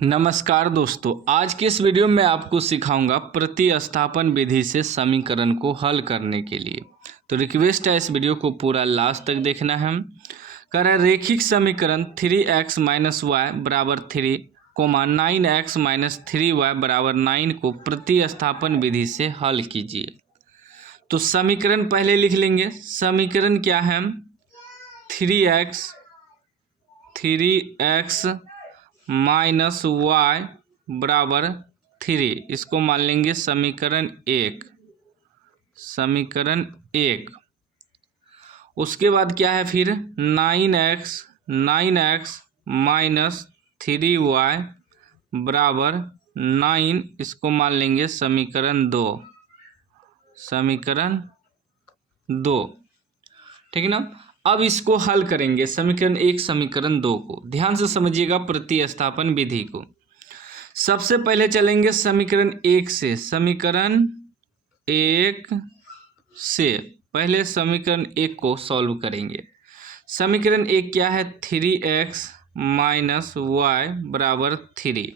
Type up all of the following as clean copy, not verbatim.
नमस्कार दोस्तों, आज के इस वीडियो में आपको सिखाऊंगा प्रतिस्थापन विधि से समीकरण को हल करने के लिए। तो रिक्वेस्ट है इस वीडियो को पूरा लास्ट तक देखना है। कह रहा है रैखिक समीकरण 3x - y बराबर 3, 9x - 3y बराबर 9 को प्रतिस्थापन विधि से हल कीजिए। तो समीकरण पहले लिख लेंगे। समीकरण क्या है? 3x -y बराबर 3, इसको मान लेंगे समीकरण 1। उसके बाद क्या है फिर 9x - 3y बराबर 9, इसको मान लेंगे समीकरण 2। ठीक है ना। अब इसको हल करेंगे समीकरण 1 समीकरण 2 को। ध्यान से समझिएगा प्रतिस्थापन विधि को। सबसे पहले चलेंगे समीकरण 1 से। समीकरण 1 से पहले समीकरण 1 को सॉल्व करेंगे। समीकरण 1 क्या है? 3x - y बराबर 3।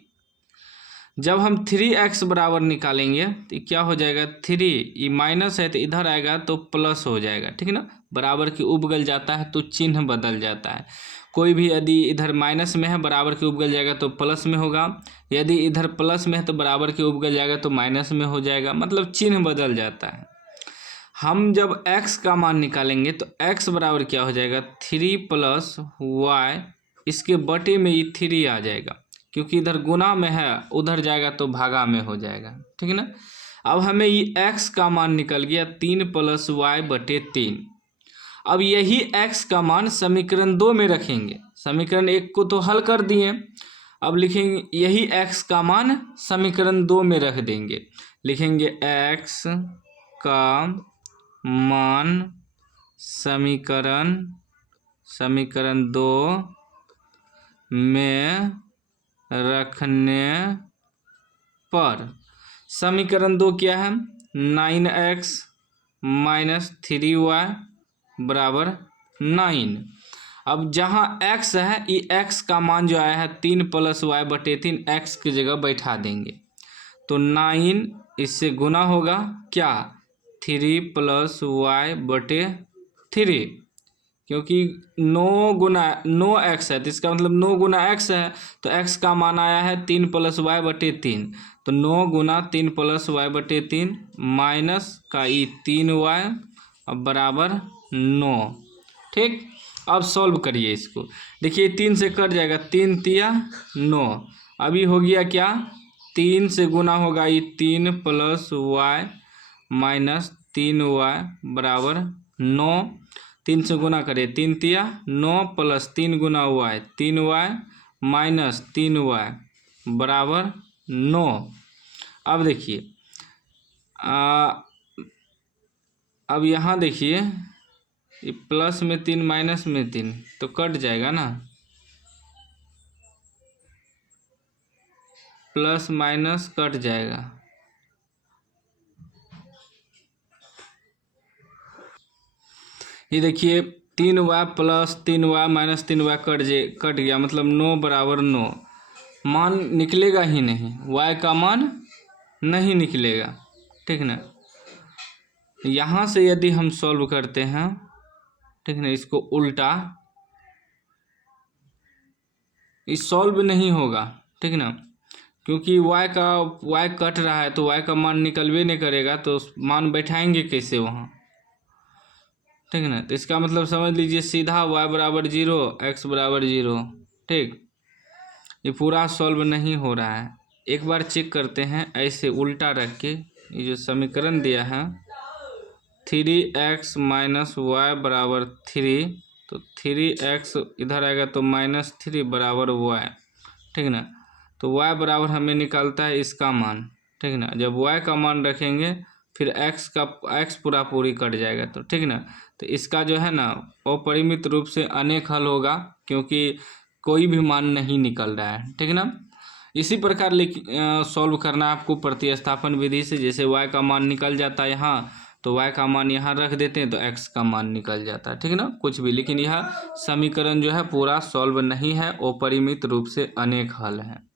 जब हम 3x बराबर निकालेंगे तो क्या हो जाएगा? 3 ये माइनस है तो इधर आएगा तो प्लस हो जाएगा। ठीक है ना। बराबर की उपगल जाता है तो चिन्ह बदल जाता है। कोई भी यदि इधर माइनस में है बराबर की उपगल जाएगा तो प्लस में होगा, यदि इधर प्लस में है तो बराबर की उपगल जाएगा तो माइनस में हो जाएगा, मतलब चिन्ह बदल जाता है। हम जब x का मान निकालेंगे तो x बराबर क्या हो जाएगा? 3 + y, इसके बटे में ये 3 आ जाएगा, क्योंकि इधर गुना में है उधर जाएगा तो भागा में हो जाएगा। ठीक है ना। अब हमें ये x का मान निकल गया 3 + y बटे 3। अब यही x का मान समीकरण 2 में रखेंगे। समीकरण 1 को तो हल कर दिए, अब लिखेंगे यही x का मान समीकरण 2 में रख देंगे। लिखेंगे x का मान समीकरण 2 में रखने पर समीकरण 2 क्या है? 9x - 3y बराबर 9। अब जहाँ x है ये x का मान जो आया है 3 + y बटे 3, x की जगह बैठा देंगे तो 9 इससे गुना होगा क्या? 3 + y बटे 3, क्योंकि 9 x है तो इसका मतलब 9 गुना x है तो x का मान आया है 3 + y बटे 3, तो 9 गुना 3 + y बटे 3 माइनस का ई 3y अब बराबर 9। ठीक। अब सॉल्व करिए इसको। देखिए 3 से कट जाएगा, 3 तिया 9। अभी हो गया क्या? 3 से गुना होगा ये 3 + y - 3y बराबर 9। 3 से गुना करिए, 3 तिया 9 + 3 गुना y 3y - 3y बराबर 9। अब देखिए अब यहाँ देखिए ये प्लस में 3 माइनस में 3 तो कट जाएगा ना, प्लस माइनस कट जाएगा। ये देखिए 3y + 3y - 3y कट गया, मतलब 9 बराबर 9। मान निकलेगा ही नहीं, y का मान नहीं निकलेगा। ठीक ना। यहाँ से यदि हम सॉल्व करते हैं, ठीक ना, इसको उल्टा, इस सॉल्व नहीं होगा। ठीक ना, क्योंकि y कट रहा है तो y का मान निकलवे नहीं करेगा, तो मान बैठाएंगे कैसे वहाँ? ठीक ना। तो इसका मतलब समझ लीजिए सीधा y बराबर 0, x बराबर 0। ठीक, ये पूरा सॉल्व नहीं हो रहा है। एक बार चेक करते हैं ऐसे उल्टा रख के। ये जो समीकरण दिया है 3x - y बराबर 3, तो 3x इधर आएगा तो -3 बराबर y। ठीक ना। तो y बराबर हमें निकालता है इसका मान। ठीक ना। जब y का मान रखेंगे फिर x पूरा पूरी कट जाएगा, तो ठीक ना। तो इसका जो है ना अपरिमित रूप से अनेक हल होगा, क्योंकि कोई भी मान नहीं निकल रहा है। ठीक ना। इसी प्रकार सॉल्व करना है आपको प्रतिस्थापन विधि से। जैसे y का मान निकल जाता है यहाँ, तो y का मान यहाँ रख देते हैं तो x का मान निकल जाता है। ठीक ना। कुछ भी, लेकिन यह समीकरण जो है पूरा सॉल्व नहीं है, अपरिमित रूप से अनेक हल हैं।